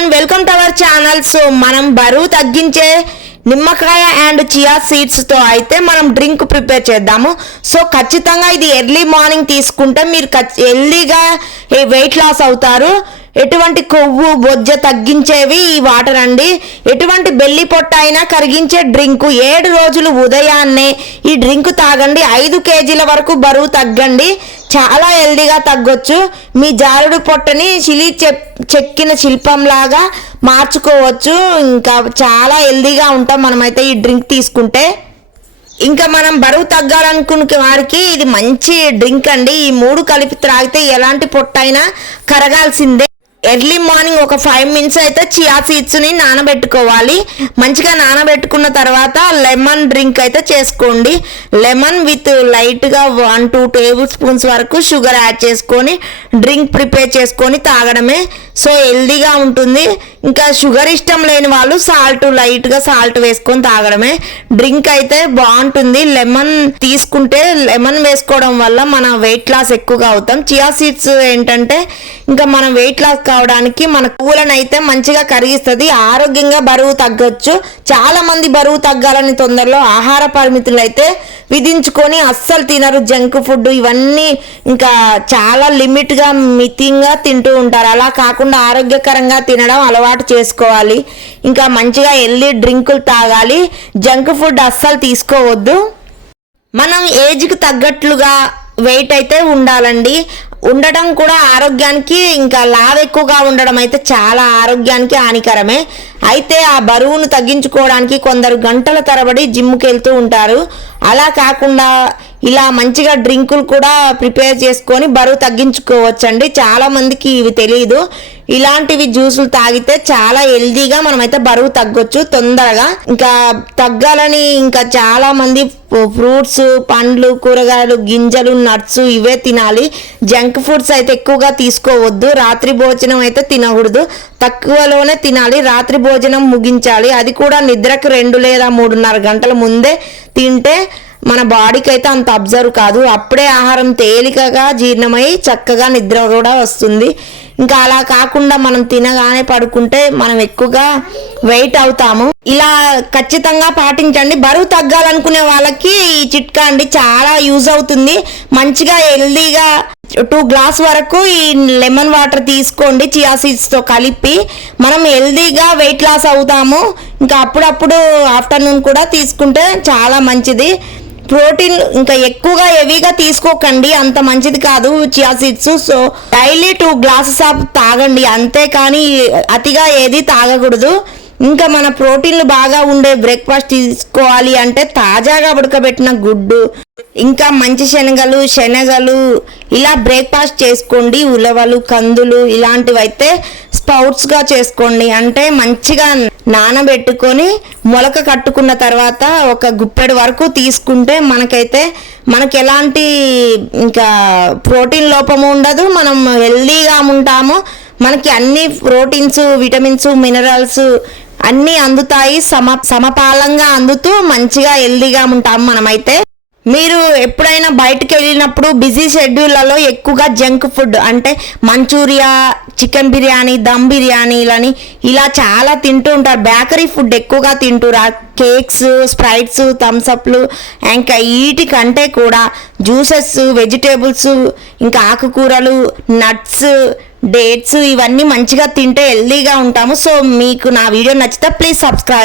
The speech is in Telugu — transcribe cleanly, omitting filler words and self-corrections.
Everyone welcome to our channel. So మనం బరువు తగ్గించే నిమ్మకాయ అండ్ చియా సీడ్స్ తో అయితే మనం డ్రింక్ ప్రిపేర్ చేద్దాము. సో ఖచ్చితంగా ఇది ఎర్లీ మార్నింగ్ తీసుకుంటే మీరు హెల్దీగా వెయిట్ లాస్ అవుతారు. ఎటువంటి కొవ్వు బొజ్జ తగ్గించేవి ఈ వాటర్ అండి. ఎటువంటి బెల్లి పొట్ట అయినా కరిగించే డ్రింకు. 7 రోజులు ఉదయాన్నే ఈ డ్రింక్ తాగండి. 5 కేజీల వరకు బరువు తగ్గండి. చాలా హెల్దీగా తగ్గొచ్చు. మీ జారుడు పొట్టని చెక్కిన శిల్పంలాగా మార్చుకోవచ్చు. ఇంకా చాలా హెల్దీగా ఉంటాం మనమైతే ఈ డ్రింక్ తీసుకుంటే. ఇంకా మనం బరువు తగ్గాలనుకునే వారికి ఇది మంచి డ్రింక్ అండి. ఈ 3 కలిపి త్రాగితే ఎలాంటి పొట్ట అయినా కరగాల్సిందే. ఎర్లీ మార్నింగ్ ఒక 5 మినిట్స్ అయితే చియా సీడ్స్ని నానబెట్టుకోవాలి. మంచిగా నానబెట్టుకున్న తర్వాత లెమన్ డ్రింక్ అయితే చేసుకోండి. లెమన్ విత్ లైట్గా 1-2 టేబుల్ స్పూన్స్ వరకు షుగర్ యాడ్ చేసుకొని డ్రింక్ ప్రిపేర్ చేసుకొని తాగడమే. సో హెల్దీగా ఉంటుంది. ఇంకా షుగర్ ఇష్టం లేని వాళ్ళు లైట్గా సాల్ట్ వేసుకొని తాగడమే. డ్రింక్ అయితే బాగుంటుంది. లెమన్ తీసుకుంటే లెమన్ వేసుకోవడం వల్ల మన వెయిట్ లాస్ ఎక్కువగా అవుతాం. చియా సీడ్స్ ఏంటంటే ఇంకా మనం వెయిట్ లాస్ కావడానికి మన పువ్వులను అయితే మంచిగా కరిగిస్తుంది. ఆరోగ్యంగా బరువు తగ్గొచ్చు. చాలా మంది బరువు తగ్గాలని తొందరలో ఆహార పరిమితులు అయితే విధించుకొని అస్సలు తినరు. జంక్ ఫుడ్ ఇవన్నీ ఇంకా చాలా లిమిట్గా మితంగా తింటూ ఉంటారు. అలా కాకుండా ఆరోగ్యకరంగా తినడం అలవాటు చేసుకోవాలి. ఇంకా మంచిగా హెల్దీ డ్రింకులు తాగాలి. జంక్ ఫుడ్ అస్సలు తీసుకోవద్దు. మనం ఏజ్కి తగ్గట్లుగా వెయిట్ అయితే ఉండాలండి. ఉండడం కూడా ఆరోగ్యానికి, ఇంకా లావ్ ఎక్కువగా ఉండడం అయితే చాలా ఆరోగ్యానికి హానికరమే. అయితే ఆ బరువును తగ్గించుకోవడానికి కొందరు గంటల తరబడి జిమ్కి వెళ్తూ ఉంటారు. అలా కాకుండా ఇలా మంచిగా డ్రింకులు కూడా ప్రిపేర్ చేసుకొని బరువు తగ్గించుకోవచ్చండి. చాలా మందికి ఇవి తెలియదు. ఇలాంటివి జ్యూసులు తాగితే చాలా హెల్దీగా మనమైతే బరువు తగ్గొచ్చు తొందరగా. ఇంకా తగ్గాలని ఇంకా చాలా మంది ఫ్రూట్స్, పండ్లు, కూరగాయలు, గింజలు, నట్స్ ఇవే తినాలి. జంక్ ఫుడ్స్ అయితే ఎక్కువగా తీసుకోవద్దు. రాత్రి భోజనం అయితే తినకూడదు. తక్కువలోనే తినాలి. రాత్రి భోజనం ముగించాలి. అది కూడా నిద్రకు 2 లేదా 3:30 గంటల ముందే తింటే మన బాడీకి అయితే అంత అబ్జర్వ్ కాదు. అప్పుడే ఆహారం తేలికగా జీర్ణమై చక్కగా నిద్ర కూడా వస్తుంది. ఇంకా అలా కాకుండా మనం తినగానే పడుకుంటే మనం ఎక్కువగా వెయిట్ అవుతాము. ఇలా ఖచ్చితంగా పాటించండి. బరువు తగ్గాలనుకునే వాళ్ళకి ఈ చిట్కా అండి చాలా యూజ్ అవుతుంది. మంచిగా హెల్దీగా 2 గ్లాస్ వరకు ఈ లెమన్ వాటర్ తీసుకోండి. చియా సీడ్స్తో కలిపి మనం హెల్దీగా వెయిట్ లాస్ అవుతాము. ఇంకా అప్పుడప్పుడు ఆఫ్టర్నూన్ కూడా తీసుకుంటే చాలా మంచిది. ప్రోటీన్ ఇంకా ఎక్కువగా హెవీగా తీసుకోకండి, అంత మంచిది కాదు chia seeds. So daily 2 glasses of తాగండి, అంతేకాని అతిగా ఏది తాగకూడదు. ఇంకా మన ప్రోటీన్లు బాగా ఉండే బ్రేక్ఫాస్ట్ తీసుకోవాలి అంటే తాజాగా ఉడకబెట్టిన గుడ్డు, ఇంకా మంచి శనగలు ఇలా బ్రేక్ఫాస్ట్ చేసుకోండి. ఉలవలు, కందులు ఇలాంటివి అయితే స్ప్రౌట్స్గా చేసుకోండి. అంటే మంచిగా నానబెట్టుకొని మొలక కట్టుకున్న తర్వాత ఒక గుప్పెడు వరకు తీసుకుంటే మనకి ఎలాంటి ఇంకా ప్రోటీన్ లోపము ఉండదు. మనం హెల్దీగా ఉంటాము. మనకి అన్ని ప్రోటీన్స్, విటమిన్స్, మినరల్స్ అన్నీ అందుతాయి. సమపాలంగా అందుతూ మంచిగా హెల్దీగా ఉంటాము మనమైతే. మీరు ఎప్పుడైనా బయటకు వెళ్ళినప్పుడు బిజీ షెడ్యూళ్లలో ఎక్కువగా జంక్ ఫుడ్ అంటే మంచూరియా, చికెన్ బిర్యానీ, దమ్ బిర్యానీలని ఇలా చాలా తింటూ ఉంటారు. బేకరీ ఫుడ్ ఎక్కువగా తింటున్నారు. కేక్స్, స్ప్రైట్స్, థమ్స్అప్లు, ఇంకా వీటికంటే కూడా జ్యూసెస్, వెజిటేబుల్స్, ఇంకా ఆకుకూరలు, నట్స్, డేట్స్ ఇవన్నీ మంచిగా తింటే హెల్దీగా ఉంటాము. సో మీకు నా వీడియో నచ్చితే ప్లీజ్ సబ్స్క్రైబ్.